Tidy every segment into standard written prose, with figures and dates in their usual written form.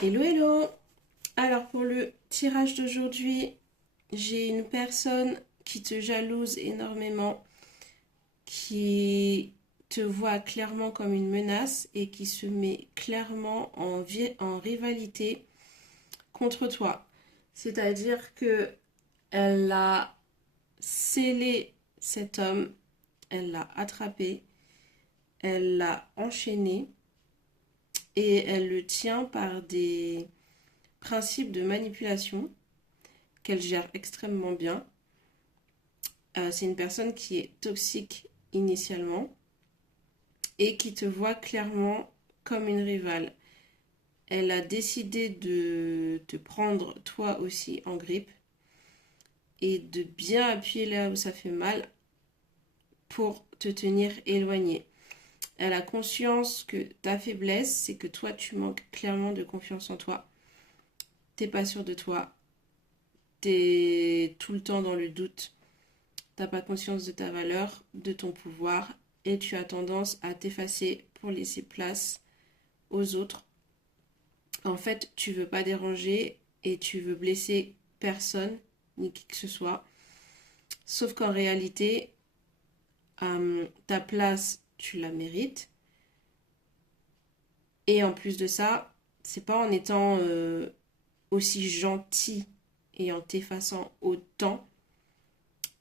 Hello, hello! Alors pour le tirage d'aujourd'hui, j'ai une personne qui te jalouse énormément, qui te voit clairement comme une menace et qui se met clairement en rivalité contre toi. C'est-à-dire que elle a scellé cet homme, elle l'a attrapé, elle l'a enchaîné et elle le tient par des principes de manipulation qu'elle gère extrêmement bien. C'est une personne qui est toxique initialement et qui te voit clairement comme une rivale. Elle a décidé de te prendre toi aussi en grippe et de bien appuyer là où ça fait mal pour te tenir éloigné. Elle a conscience que ta faiblesse, c'est que toi, tu manques clairement de confiance en toi. T'es pas sûr de toi. T'es tout le temps dans le doute. T'as pas conscience de ta valeur, de ton pouvoir, et tu as tendance à t'effacer pour laisser place aux autres. En fait, tu veux pas déranger et tu veux blesser personne, ni qui que ce soit. Sauf qu'en réalité, ta place, tu la mérites. Et en plus de ça, c'est pas en étant aussi gentil et en t'effaçant autant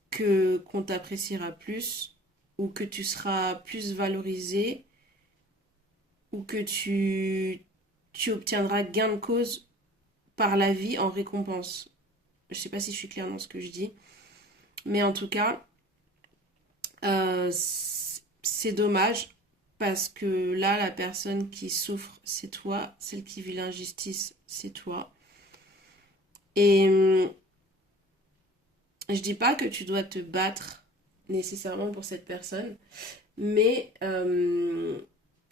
que qu'on t'appréciera plus ou que tu seras plus valorisé ou que tu obtiendras gain de cause par la vie en récompense. Je sais pas si je suis claire dans ce que je dis, mais en tout cas, c'est dommage parce que là, la personne qui souffre, c'est toi, celle qui vit l'injustice, c'est toi. Et je dis pas que tu dois te battre nécessairement pour cette personne, mais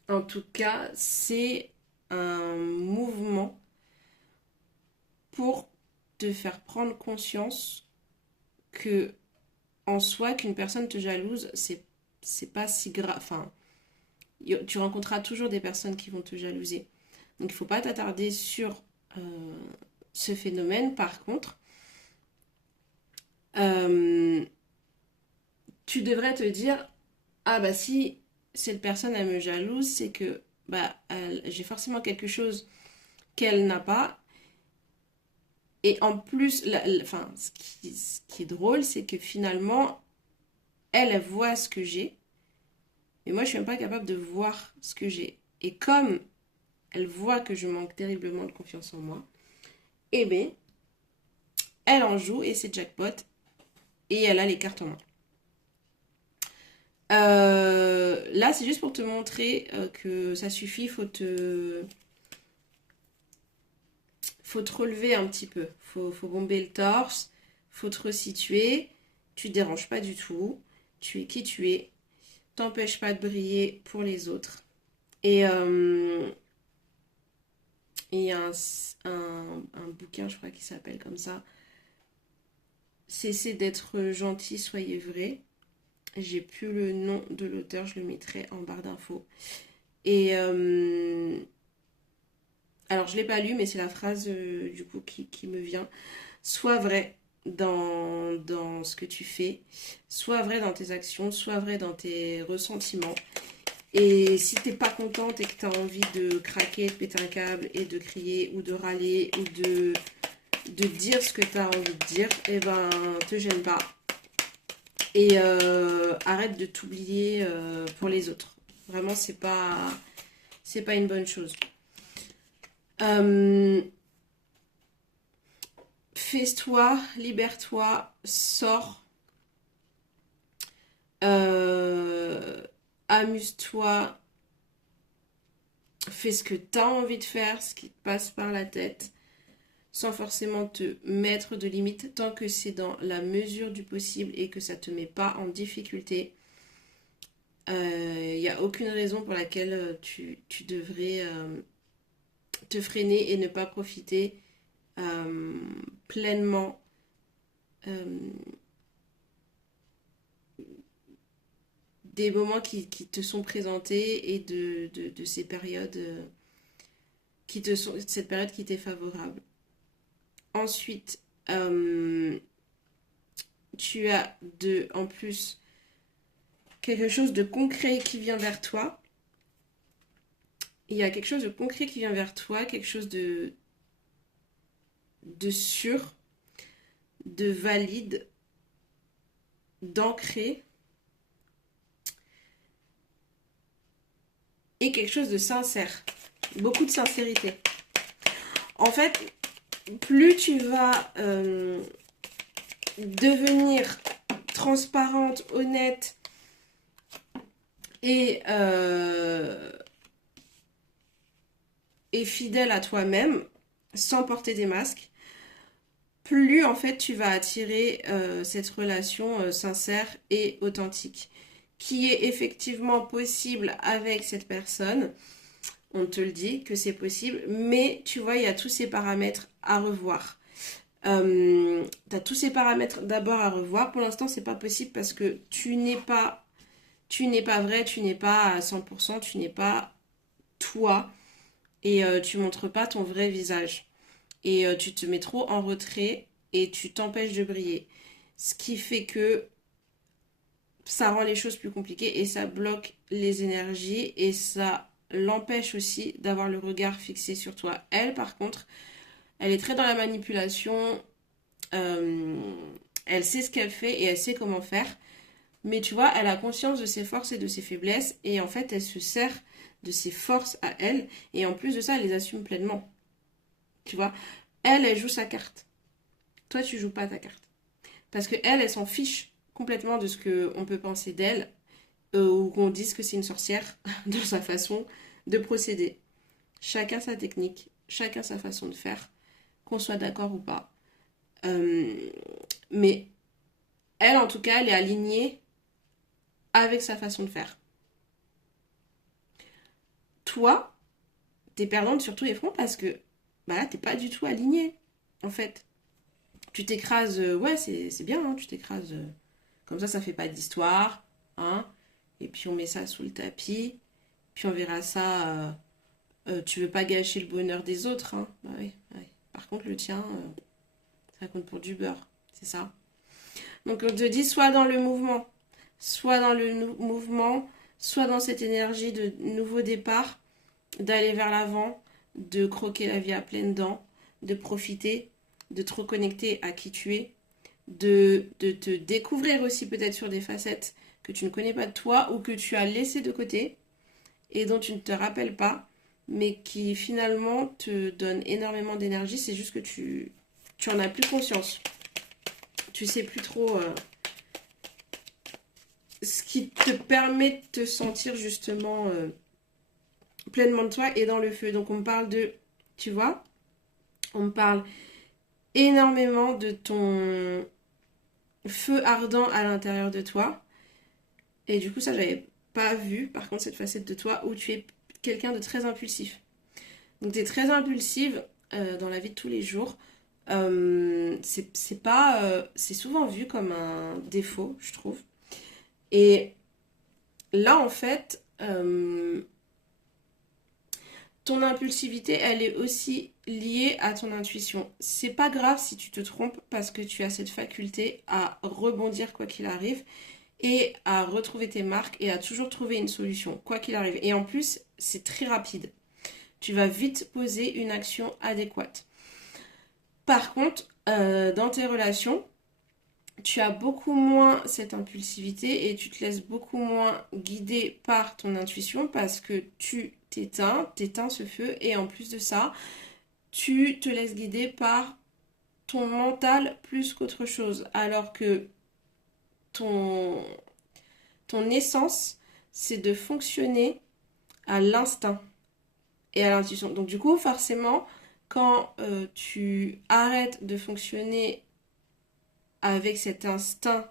en tout cas, c'est un mouvement pour te faire prendre conscience que en soi qu'une personne te jalouse, c'est pas si grave. Enfin, tu rencontreras toujours des personnes qui vont te jalouser. Donc il faut pas t'attarder sur ce phénomène. Par contre, euh, tu devrais te dire ah bah si cette personne elle me jalouse, c'est que bah j'ai forcément quelque chose qu'elle n'a pas. Et en plus, enfin, ce qui est drôle, c'est que finalement, elle voit ce que j'ai, mais moi, je suis même pas capable de voir ce que j'ai. Et comme elle voit que je manque terriblement de confiance en moi, eh bien, elle en joue et c'est jackpot, et elle a les cartes en main. Là, c'est juste pour te montrer que ça suffit, faut te relever un petit peu, faut bomber le torse, faut te resituer, tu te déranges pas du tout, tu es qui tu es, t'empêche pas de briller pour les autres. Et il y a un bouquin, je crois, qui s'appelle comme ça. Cessez d'être gentil, soyez vrai. J'ai plus le nom de l'auteur, je le mettrai en barre d'infos. Et alors, je l'ai pas lu, mais c'est la phrase du coup qui me vient. Sois vrai dans ce que tu fais, sois vrai dans tes actions, sois vrai dans tes ressentiments. Et si t'es pas contente et que t'as envie de craquer, de péter un câble et de crier ou de râler ou de dire ce que t'as envie de dire, eh ben te gêne pas. Et arrête de t'oublier pour les autres. Vraiment, c'est pas une bonne chose. Euh, Fais-toi, libère-toi, sors, euh, amuse-toi, fais ce que tu as envie de faire, ce qui te passe par la tête, sans forcément te mettre de limites, tant que c'est dans la mesure du possible et que ça ne te met pas en difficulté. Il n'y a aucune raison pour laquelle tu devrais te freiner et ne pas profiter euh, pleinement euh, des moments qui te sont présentés et de ces périodes cette période qui t'est favorable. Ensuite, tu as en plus quelque chose de concret qui vient vers toi. Il y a quelque chose de concret qui vient vers toi, quelque chose de sûr, de valide, d'ancré et quelque chose de sincère. Beaucoup de sincérité. En fait, plus tu vas devenir transparente, honnête et fidèle à toi-même, sans porter des masques, plus en fait tu vas attirer cette relation sincère et authentique, qui est effectivement possible avec cette personne. On te le dit que c'est possible, mais tu vois, il y a tous ces paramètres à revoir. Tu as tous ces paramètres d'abord à revoir. Pour l'instant, c'est pas possible parce que tu n'es pas vrai, tu n'es pas à 100%, tu n'es pas toi et tu montres pas ton vrai visage. Et tu te mets trop en retrait et tu t'empêches de briller. Ce qui fait que ça rend les choses plus compliquées et ça bloque les énergies et ça l'empêche aussi d'avoir le regard fixé sur toi. Elle, par contre, elle est très dans la manipulation. Elle sait ce qu'elle fait et elle sait comment faire. Mais tu vois, elle a conscience de ses forces et de ses faiblesses. Et en fait, elle se sert de ses forces à elle. Et en plus de ça, elle les assume pleinement. Tu vois, elle joue sa carte. Toi, tu joues pas ta carte. Parce que elle s'en fiche complètement de ce qu'on peut penser d'elle. Ou qu'on dise que c'est une sorcière de sa façon de procéder. Chacun sa technique, chacun sa façon de faire, qu'on soit d'accord ou pas. Mais elle, en tout cas, elle est alignée avec sa façon de faire. Toi, t'es perdante sur tous les fronts parce que bah là, t'es pas du tout alignée, en fait. Tu t'écrases, ouais, c'est bien, hein, tu t'écrases. Comme ça fait pas d'histoire, hein. Et puis on met ça sous le tapis, puis on verra ça. Tu veux pas gâcher le bonheur des autres, hein. Bah oui, ouais. Par contre, le tien, ça compte pour du beurre, c'est ça. Donc on te dit soit dans le mouvement, soit dans le mouvement, soit dans cette énergie de nouveau départ, d'aller vers l'avant, de croquer la vie à pleines dents, de profiter, de te reconnecter à qui tu es, de te découvrir aussi peut-être sur des facettes que tu ne connais pas de toi ou que tu as laissées de côté et dont tu ne te rappelles pas, mais qui finalement te donnent énormément d'énergie. C'est juste que tu en as plus conscience. Tu sais plus trop ce qui te permet de te sentir justement pleinement de toi et dans le feu. Donc on me parle de, tu vois, on me parle énormément de ton feu ardent à l'intérieur de toi. Et du coup, ça, j'avais pas vu, par contre, cette facette de toi où tu es quelqu'un de très impulsif. Donc, tu es très impulsive dans la vie de tous les jours. C'est pas, c'est souvent vu comme un défaut, je trouve. Et là, en fait, ton impulsivité, elle est aussi liée à ton intuition. C'est pas grave si tu te trompes parce que tu as cette faculté à rebondir quoi qu'il arrive et à retrouver tes marques et à toujours trouver une solution, quoi qu'il arrive. Et en plus, c'est très rapide. Tu vas vite poser une action adéquate. Par contre, dans tes relations, tu as beaucoup moins cette impulsivité et tu te laisses beaucoup moins guider par ton intuition parce que tu t'éteins ce feu et en plus de ça, tu te laisses guider par ton mental plus qu'autre chose. Alors que ton essence, c'est de fonctionner à l'instinct et à l'intuition. Donc du coup, forcément, quand tu arrêtes de fonctionner avec cet instinct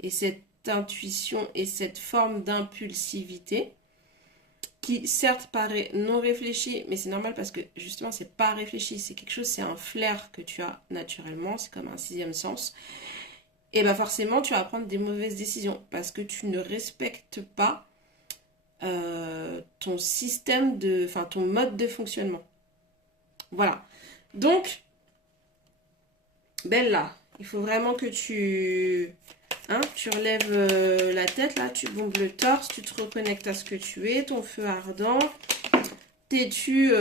et cette intuition et cette forme d'impulsivité, qui certes paraît non réfléchi, mais c'est normal parce que justement c'est pas réfléchi, c'est quelque chose, c'est un flair que tu as naturellement, c'est comme un sixième sens. Et bah forcément tu vas prendre des mauvaises décisions parce que tu ne respectes pas ton système de, enfin ton mode de fonctionnement. Voilà. Donc, Bella, il faut vraiment que tu relèves la tête, là, tu bombes le torse, tu te reconnectes à ce que tu es, ton feu ardent. Têtue,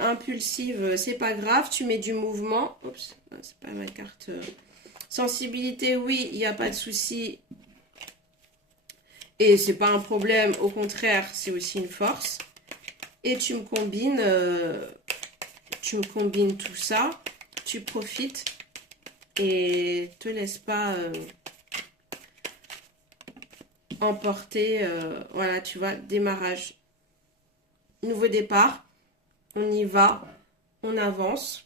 impulsive, c'est pas grave, tu mets du mouvement. Oups, c'est pas ma carte. Sensibilité, oui, il n'y a pas de souci. Et c'est pas un problème, au contraire, c'est aussi une force. Et tu me combines tout ça, tu profites et te laisse pas emporter. Voilà, tu vois, démarrage. Nouveau départ, on y va, on avance,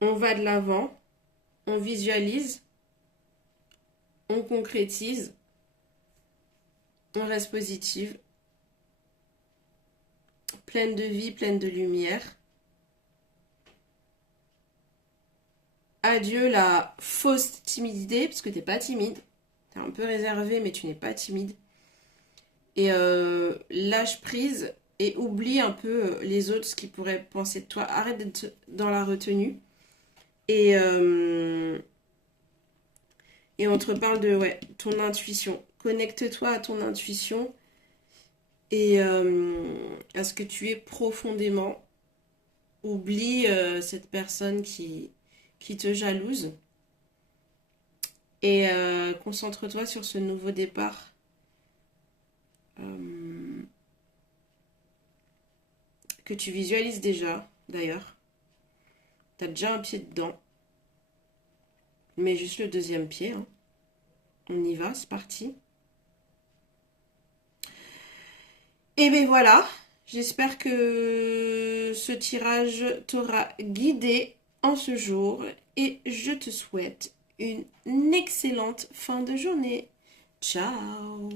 on va de l'avant, on visualise, on concrétise, on reste positive, pleine de vie, pleine de lumière. Adieu la fausse timidité, parce que t'es pas timide, t'es un peu réservé, mais tu n'es pas timide. Et lâche prise et oublie un peu les autres, ce qu'ils pourraient penser de toi. Arrête d'être dans la retenue. Et, et on te reparle de ouais, ton intuition. Connecte-toi à ton intuition et à ce que tu es profondément. Oublie cette personne qui te jalouse. Et concentre-toi sur ce nouveau départ. Que tu visualises déjà, d'ailleurs. Tu as déjà un pied dedans. Mais juste le deuxième pied. Hein. On y va, c'est parti. Et bien voilà, j'espère que ce tirage t'aura guidé en ce jour. Et je te souhaite une excellente fin de journée. Ciao!